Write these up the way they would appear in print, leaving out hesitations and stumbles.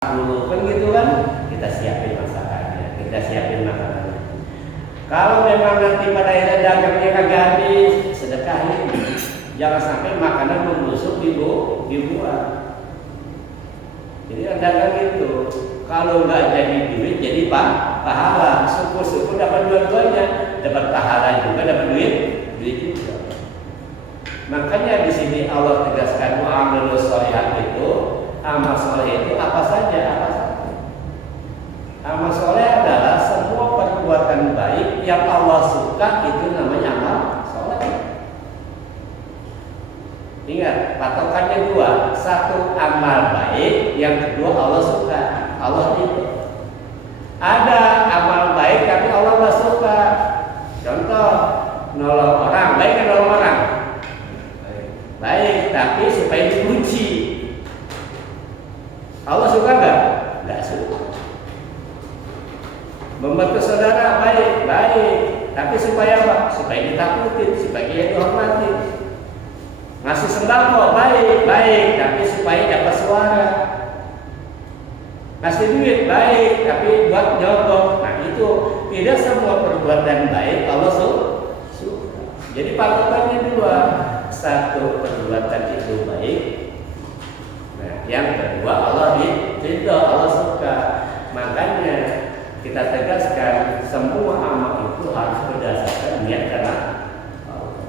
dulu kan gitu kan, kita siapin masakannya, kita siapin makanannya. Kalau memang nanti pada akhirnya dagangnya kagak habis, sedekahin. Jangan sampai makanan membusuk dibuang. Jadi dagang itu kalau nggak jadi duit jadi pahala. Syukur-syukur dapat dua-duanya, dapat pahala juga, dapat duit juga. Makanya di sini Allah tegaskan amalus sholihat itu, amal soleh itu apa saja? Amal soleh adalah semua perbuatan baik yang Allah suka, itu namanya amal soleh. Ingat, patokannya dua. Satu, amal baik. Yang kedua, Allah suka. Allah itu. Ada amal baik tapi Allah nggak suka. Contoh, nolong orang. Baik kan nolong orang? Baik, tapi supaya dipuji. Allah suka nggak? Nggak suka. Membantu saudara baik, tapi supaya apa? Supaya ditakutin, supaya dia dihormati. Ngasih sembako baik, tapi supaya dapat suara. Ngasih duit baik, tapi buat nyogok. Nah itu tidak semua perbuatan baik Allah suka. Jadi patokannya dua. Satu, perbuatan itu baik. Nah, yang kedua, Allah ridho, Allah suka. Makanya kita tegaskan semua amal itu harus berdasarkan niat karena Allah.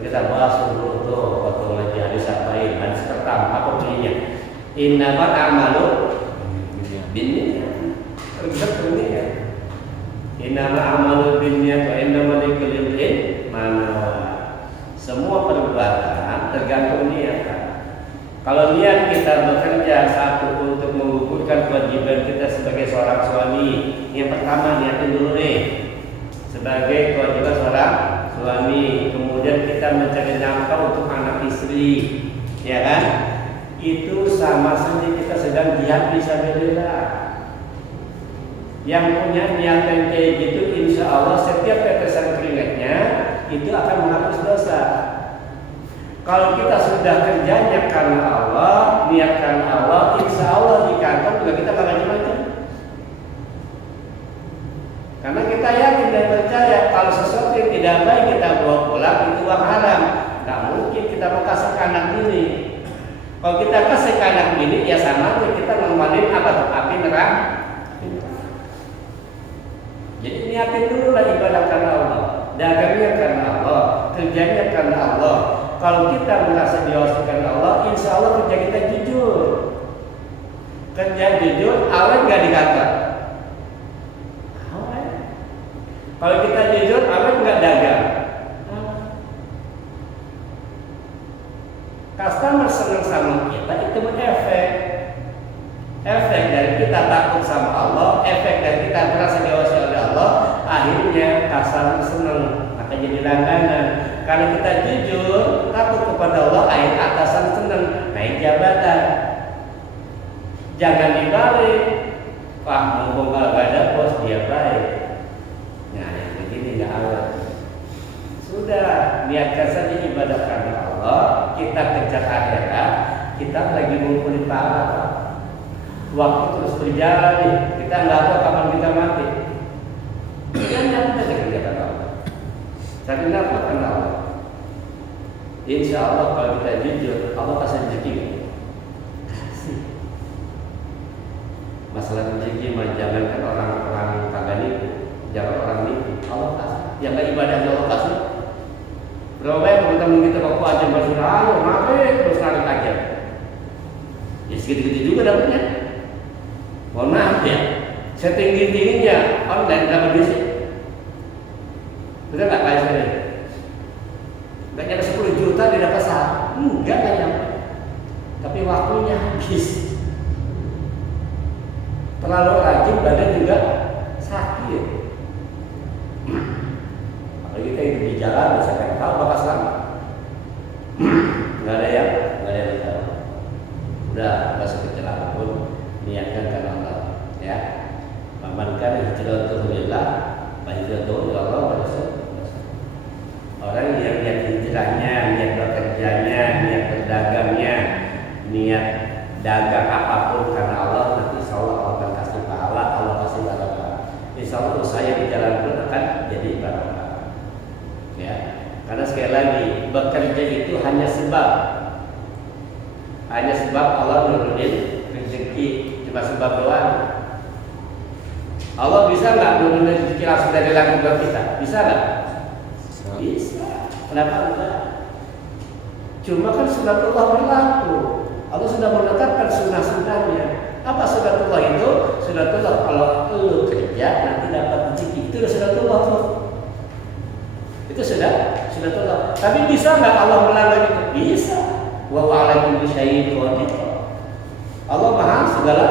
Kita bahas dulu tuh waktu ngaji hadis hadis pertama apa bunyinya? Innamal a'malu binniyat. Benar bunyinya. Innamal a'malu binniyat wa innamal likulli imrin ma nawa. Semua perbuatan tergantung niat. Kalau niat kita bekerja satu untuk menggugurkan kewajiban kita sebagai seorang suami, yang pertama niatin dulu nih sebagai kewajiban seorang suami, kemudian kita mencari nafkah untuk anak istri, ya kan? Itu sama saja kita sedang jihad fisabilillah. Yang punya niatan kayak gitu, insya Allah setiap tetesan keringatnya itu akan menghapus dosa. Kalau kita sudah kerjanya karena Allah, niat karena Allah, insya Allah di kantor juga kita bakal macam-macam. Karena kita yakin dan percaya kalau sesuatu yang tidak baik kita bawa pulang itu uang haram. Tidak mungkin kita mau kasih ke anak bini. Kalau kita kasih ke anak bini, ya sama kita ngembaliin apa tuh? Api neraka. Jadi niatin dulu lah ibadah karena Allah, dagangnya karena Allah, kerjanya karena Allah. Kalau kita merasa diawasi karena Allah, insya Allah kerja kita jujur. Kerja jujur, awet nggak di kantor? Awet. Kalau kita jujur, awet nggak dagang? Customer senang sama kita, itu efek. Efek dari kita takut sama Allah, efek dari kita merasa diawasi oleh Allah, akhirnya customer senang, maka jadi langganan. Karena kita jujur, takut kepada Allah, akhir atasan senang, naik jabatan. Jangan dibalik, wah mumpung kalau gak ada bos dia baik. Nah yang begini nggak awet. Sudah, niatkan saja ibadah karena Allah, kita kejar akhirat, kita lagi mengumpulin pahala. Waktu terus berjalan, kita nggak tahu kapan kita mati. Kita nyata saja kerja karena Allah. Tapi kenapa karena Allah? Insya Allah kalau kita jujur, Allah kasih rezeki. Masalah rezeki mah jangankan orang kagak nipu, jangan orang nipu, Allah kasih. Yang nggak ibadahnya Allah kasih. Berapa yang teman-teman kita waktu aja bersurah, ayo ngapain terus narik aja. Ya segitu-gitu juga dapatnya. Mohon maaf ya, setinggi-tingginya online dapat duit. Betul nggak kayak saya? Nggak nyampe 10 juta dia dapat saham, nggak nyampe. Tapi waktunya habis. Terlalu rajin badan juga sakit. Kalau kita hidup di jalan, misalkan tahu bakal selamat. Nggak ada yang tahu. Udah nggak sekecil apapun, niatkan karena Allah, ya. Pamankan hijratuhu lillah, hijratuhu ila Allah wa Rasul. Orang yang niat hijrahnya, niat bekerjanya, niat berdagangnya, niat dagang apapun karena Allah, nanti insya Allah Allah akan kasih pahala, Allah kasih barokah. Insya Allah usaha yang dijalankan akan jadi barokah. Ya, karena sekali lagi bekerja itu hanya sebab Allah nurunin rezeki, cuma sebab doang. Allah bisa nggak nurunin rezeki langsung dari langit buat kita? Bisa nggak? Bisa. Kenapa enggak? Cuma kan sunatullah berlaku. Allah sudah menetapkan sunnah-sunnahnya. Apa sunatullah itu? Sunatullah kalau lu kerja nanti dapat rezeki, itu sudah sunatullah tuh. Itu sunatullah. Tapi bisa nggak Allah melanggar itu? Bisa. Wa ala kulli syai'in qadir. Allah maha segala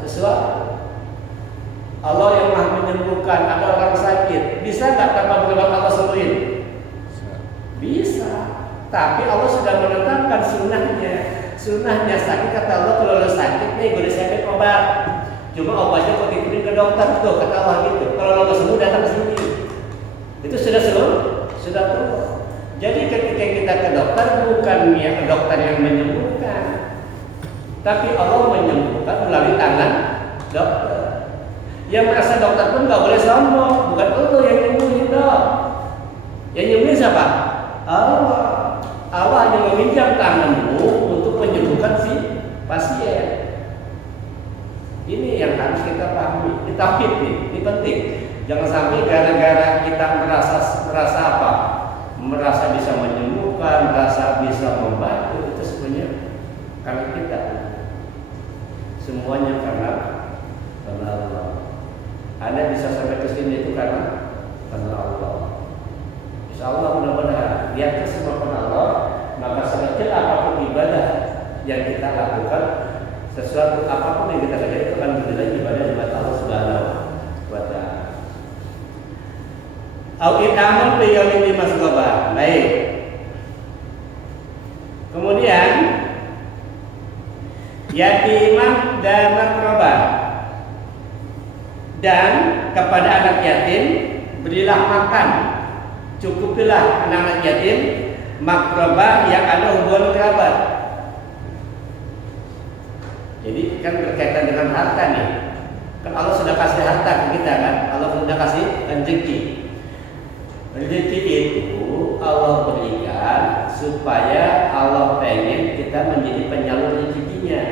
sesuatu. Allah yang maha menyembuhkan. Ada orang sakit, bisa nggak tanpa berbuat Allah sembuhin? Bisa. Tapi Allah sudah menetapkan sunnahnya. Sunnahnya sakit, kata Allah, kalau lo sakit nih gue disiapin obat. Cuma obatnya kok dikirim ke dokter tuh, kata Allah gitu. Kalau lo sembuh datang ke sini. Itu sudah turun. Jadi ketika kita ke dokter bukan ya dokter yang menyembuhkan, tapi Allah menyembuhkan melalui tangan dokter. Yang merasa dokter pun nggak boleh sombong, bukan lo yang nyembuhin dok. Yang nyembuhin siapa? Allah. Allah hanya meminjam tanganmu untuk menyembuhkan si pasien. Ini yang harus kita pahami. Ini tauhid nih, ini penting. Jangan sampai gara-gara kita merasa apa? Merasa bisa menyembuhkan, merasa bisa membantu, itu sebenarnya karena kita. Semuanya karena Allah. Anda bisa sampai ke sini itu karena Allah. Insya Allah mudah-mudahan lihat semua karena Allah, maka sekecil apapun ibadah yang kita lakukan, sesuatu apapun yang kita kerjakan itu akan menjadi ibadah buat Allah Subhanahu wa Ta'ala. Au itamun fi yaumin masghaba. Baik. Kemudian yatimah dan makrobah, dan kepada anak yatim berilah makan, cukupilah anak yatim, makrobah yang ada hubungan kerabat. Jadi kan berkaitan dengan harta nih. Kan Allah sudah kasih harta ke kita kan, Allah sudah kasih rezeki. Rezeki itu Allah berikan supaya Allah pengen kita menjadi penyalur rezekinya.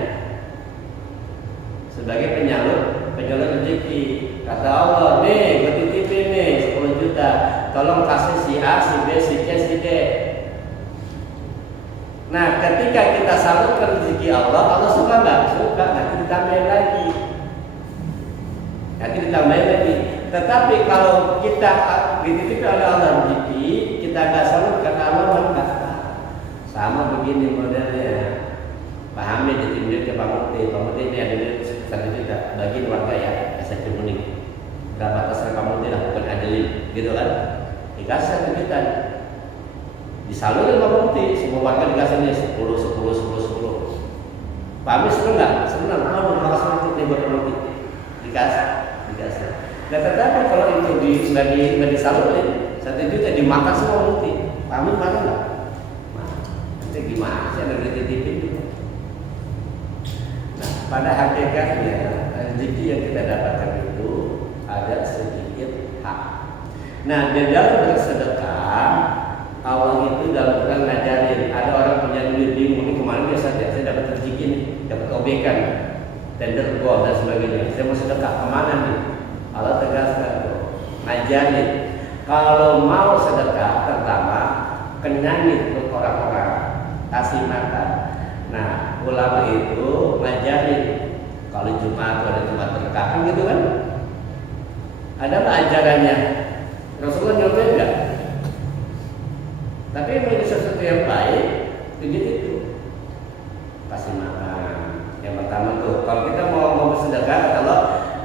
Sebagai penyalur rezeki. Kata Allah, nih gue titipin nih 10 juta, tolong kasih si A, si B, si C, si D. Nah ketika kita salurkan rezeki Allah suka nggak? Suka, nanti ditambahin lagi. Tetapi kalau kita dititipkan oleh Allah rezeki, kita nggak salurkan, Allah nggak. Sama begini modelnya. Pak Hamid ditunjuk ke Pak Mukti ini ada duit 1 juta, bagiin warga ya, asal kuning. Berapa terserah Pak Mukti lah, bukan adilin, gitu kan? Dikasih 1 juta, disalurin Pak Mukti, semua warga dikasihnya 10. Pak Hamid seneng nggak? Seneng. Makasih untuk nih buat Pak Mukti, dikasih. Nah tetapi kalau itu sudah disalurin 1 juta dimakan semua Mukti, Pak Hamid makan nggak? Nanti gimana sih ada dititipin gitu? Pada hakikatnya rezeki yang kita dapatkan itu ada sedikit hak. Nah di dalam bersedekah Allah itu dalam Quran ngajarin, ada orang punya duit bingung, ini kemarin dia saja saya dapat rezeki nih, dapat obekan, tender gol dan sebagainya, saya mau sedekah kemana nih? Allah tegaskan tuh, ngajarin kalau mau sedekah pertama kenyangin untuk orang-orang, kasih makan. Nah, ulama itu ngajarin kalau Jumat ada Jumat berkah kan gitu kan? Ada nggak ajarannya? Rasulullah nyobain nggak? Tapi menjadi sesuatu yang baik, itu kasih makan. Yang pertama tuh, kalau kita mau bersedekah, kalau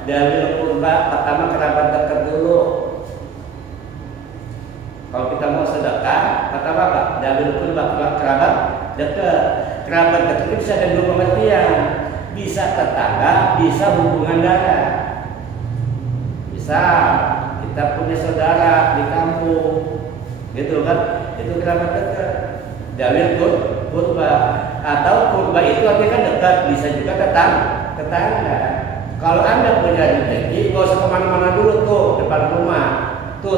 dari kurba pertama kerabat dekat dulu. Kalau kita mau sedekah, pertama apa? Dari kurba kerabat dekat. Kerabat dekat itu bisa ada 2 pengertian, bisa tetangga, bisa hubungan darah. Bisa kita punya saudara di kampung, gitu kan? Itu kerabat dekat. Dalil kurba. atau kurba itu artinya kan dekat, bisa juga tetangga. Kalau Anda punya rezeki, nggak usah kemana-mana dulu tuh depan rumah. Tuh